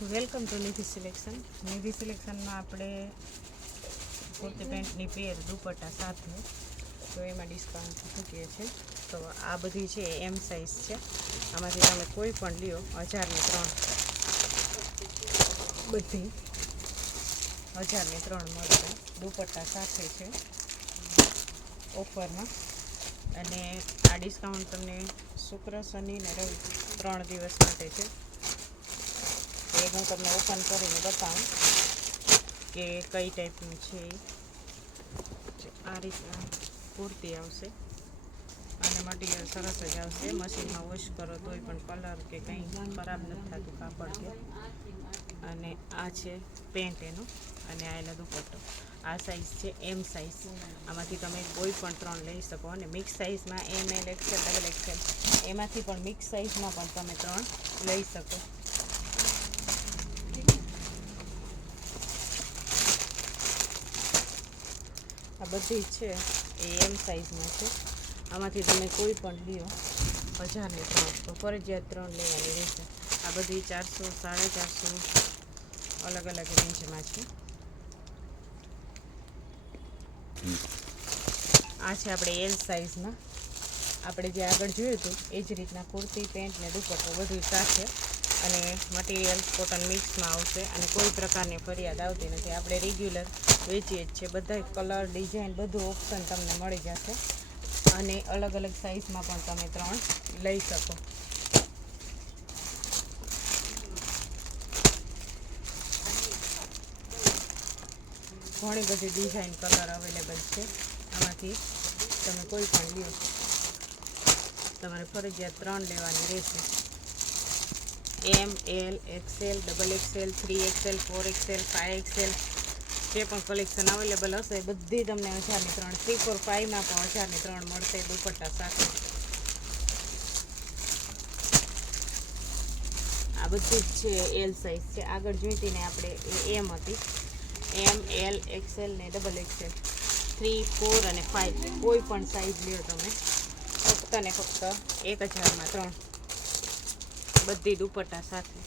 Welcome to Nidhi selection. Nidhi સિલેક્શનમાં આપણે કુર્તી પેન્ટની પેર દુપટ્ટા સાથે તો એમાં ડિસ્કાઉન્ટ મૂકીએ છીએ. તો આ બધી છે એમ સાઇઝ છે. આમાંથી તમે કોઈ પણ લ્યો 1003 બધી 1003 મળશે. દુપટ્ટા સાથે છે ઓફરમાં. અને આ ડિસ્કાઉન્ટ તમને શુક્ર, શનિ ને રવિ 3 દિવસ માટે છે. એક હું તમને ઓપન કરીને બતાવું કે કઈ ટાઈપનું છે. આ રીતના કુર્તી આવશે અને મટીરિયલ સરસ જ આવશે. મશીનમાં વોશ કરો તોય પણ કલર કે કંઈ ખરાબ નથી થતું કાપડ કે. અને આ છે પેન્ટ એનું અને આ એનો દુપટ્ટો. આ સાઇઝ છે એમ સાઇઝ. આમાંથી તમે કોઈ પણ 3 લઈ શકો. અને મિક્સ સાઇઝમાં ML, XL, XXL એમાંથી પણ મિક્સ સાઇઝમાં પણ તમે 3 લઈ શકો. આ બધી છે એ એમ સાઇઝમાં છે. આમાંથી તમે કોઈ પણ લ્યો 1003 તો ફરજિયાત 3 લેવાની રહેશે. આ બધી 400, 450 અલગ અલગ રેન્જમાં છે. આ છે આપણે એલ સાઇઝમાં. આપણે જે આગળ જોયું હતું એ જ રીતના કુર્તી, પેન્ટ ને દુપટ્ટો બધું સાથે. અને મટીરિયલ કોટન મિક્સમાં આવશે અને કોઈ પ્રકારની ફરિયાદ આવતી નથી. આપણે રેગ્યુલર વેચીએ જ છે. બધા કલર, ડિઝાઇન બધું ઓપ્શન તમને મળી જશે. અને અલગ અલગ સાઇઝમાં પણ તમે 3 લઈ શકો. ઘણી બધી ડિઝાઇન, કલર અવેલેબલ છે. આમાંથી તમે કોઈ પણ લ્યો તમારે ફરજિયાત 3 લેવાની રહેશે. ML, XL, XXL, 3XL, 4XL, 5XL જે પણ કલેક્શન અવેલેબલ હશે બધી તમને 1003, 3, 4, 5માં પણ 1003 મળશે દુપટ્ટા સાથે. આ બધી જ છે એલ સાઇઝ છે. આગળ જોઈતી ને આપણે એ એમ હતી. ML, XL ને XXL, 3, 4 અને 5 કોઈ પણ સાઇઝ લ્યો તમે ફક્ત ને ફક્ત 1000માં 3 બધી દુપટ્ટા સાથે.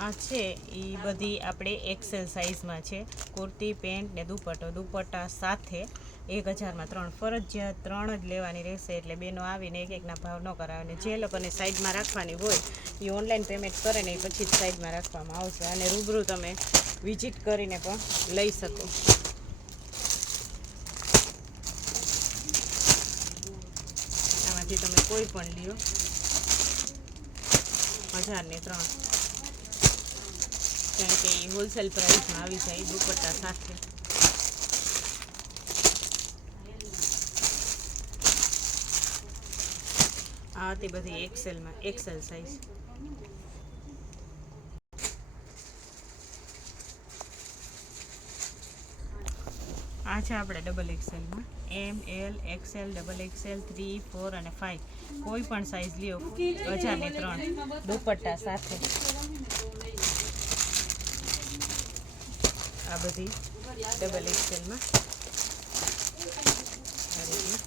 આ છે એ બધી આપણે XL સાઇઝમાં છે. કુર્તી, પેન્ટ ને દુપટ્ટો. દુપટ્ટા સાથે 1000માં 3 ફરજિયાત 3 જ લેવાની રહેશે. એટલે બેનો આવીને એકના ભાવ ન કરાવે. અને જે લોકોને સાઈડમાં રાખવાની હોય એ ઓનલાઈન પેમેન્ટ કરે ને પછી જ સાઈડમાં રાખવામાં આવશે. અને રૂબરૂ તમે વિઝિટ કરીને પણ લઈ શકો. આમાંથી તમે કોઈ પણ લ્યો 1003 કારણ કે એ હોલસેલ પ્રાઇસમાં આવી જાય દુપટ્ટા સાથે. આ હતી બધી XLમાં XL સાઇઝ. આ છે આપણે XXLમાં. ML, XL, XXL, 3, 4 અને 5 કોઈ પણ સાઇઝ લ્યો 1003 દુપટ્ટા સાથે. આ બધી XXLમાં આ રીતના.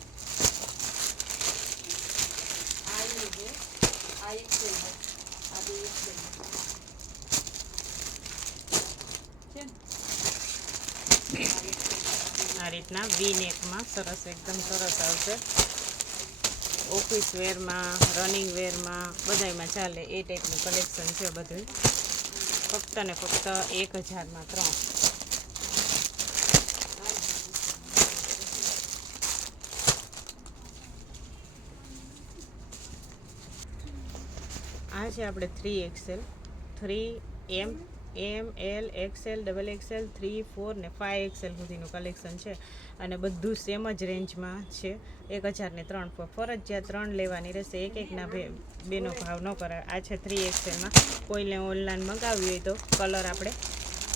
આ રીતના વી નેકમાં સરસ, એકદમ સરસ આવશે. ઓફિસ વેરમાં, રનિંગ વેરમાં બધામાં ચાલે એ ટાઈપનું કલેક્શન છે બધું. ફક્ત ને ફક્ત 1000માં 3. આ છે આપણે 3XL, 3M, ML, XL, XXL, 3, 4 ને 5XL સુધીનું કલેક્શન છે. અને બધું સેમ જ રેન્જમાં છે. 1003 ફરજિયાત 3 લેવાની રહેશે. એકના બેનો ભાવ ન કરાય. આ છે 3XLમાં. કોઈને ઓનલાઈન મંગાવવી હોય તો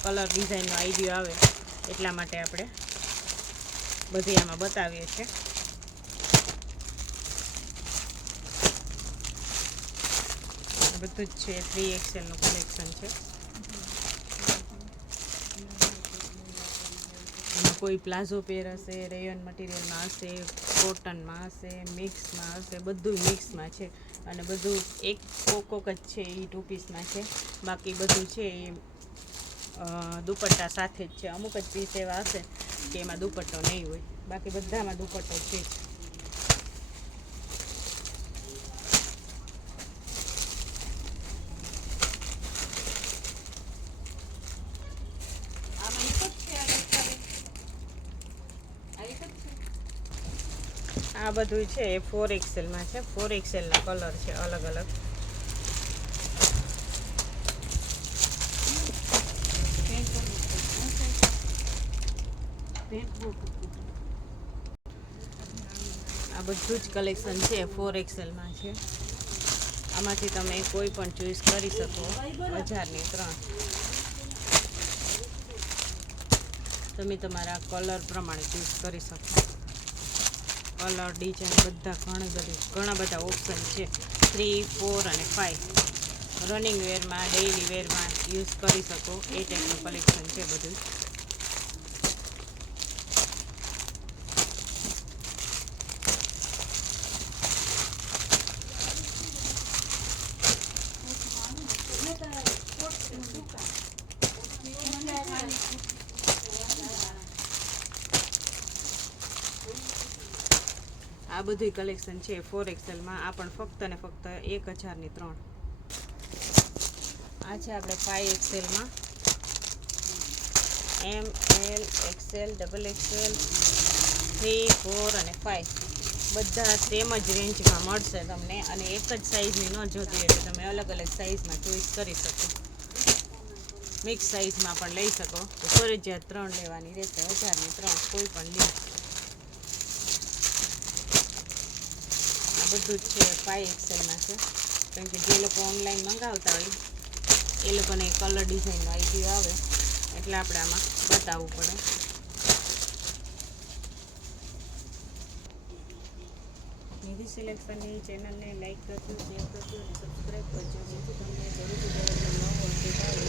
કલર ડિઝાઇનનો આઈડિયો આવે એટલા માટે આપણે બધી આમાં બતાવીએ છીએ. બધું જ છે 3XLનું કલેક્શન છે. એમાં કોઈ પ્લાઝો પેર હશે, રેયોન મટીરિયલમાં હશે, કોટનમાં હશે, મિક્સમાં હશે, બધું મિક્સમાં છે. અને બધું એક કોક જ છે એ 2 પીસમાં છે. બાકી બધું છે એ દુપટ્ટા સાથે જ છે. અમુક જ પીસ એવા હશે કે એમાં દુપટ્ટો નહીં હોય, બાકી બધામાં દુપટ્ટો છે જ. આ બધું છે એ 4XL માં છે. 4XL ના કલર છે અલગ અલગ. આ બધું જ કલેક્શન છે 4XL માં છે. આમાંથી તમે કોઈ પણ ચોઈસ કરી શકો. 1000 ની 3. તમે તમારા કલર પ્રમાણે ચૂઝ કરી શકો. કલર ડિઝાઇન ઘણા બધા ઓપ્શન છે. 3, 4 અને 5 રનિંગ વેરમાં, ડેઇલી વેરમાં યુઝ કરી શકો એ ટાઈપનું કલેક્શન છે બધું. આ બધું કલેક્શન છે 4XL માં. આ પણ ફક્ત ને ફક્ત 1000 ની 3. આ છે આપણે 5XL માં. M, L, XL, XXL, 3, 4 અને 5 બધા સેમ જ રેન્જમાં મળશે તમને. અને એક જ સાઇઝની ન જોતી એટલે તમે અલગ અલગ સાઇઝમાં ચોઈસ કરી શકો. મિક્સ સાઇઝમાં પણ લઈ શકો. તો ફરજિયાત 3 લેવાની રહેશે. 1000 ની 3 કોઈ પણ લે. બધું જ છે 5XL માં છે. કારણ કે જે લોકો ઓનલાઈન મંગાવતા હોય એ લોકોને કલર ડિઝાઇનનો આઈડિયા આવે એટલે આપણે આમાં બતાવવું પડે. નિધિ સિલેક્શનની ચેનલને લાઈક કરજો, શેર કરજો અને સબસ્ક્રાઈબ કરજો, જેથી તમને જરૂરથી જરૂર નવો અપડેટ આવે.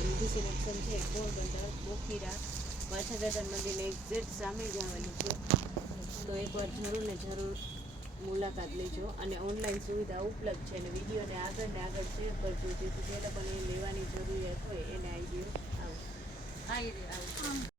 નિધિ સિલેક્શન છે પોરબંદર બોખીરા પાછા દાદા મંદિરની એક્ઝેક્ટ સામે જ આવેલું છે. તો એકવાર જરૂર ને જરૂર મુલાકાત લેજો. અને ઓનલાઈન સુવિધા ઉપલબ્ધ છે. અને વિડીયોને આગળ ને આગળ શેર કરજો, જેથી જે લોકોને લેવાની જરૂરિયાત હોય એને આઈડિયો આવે.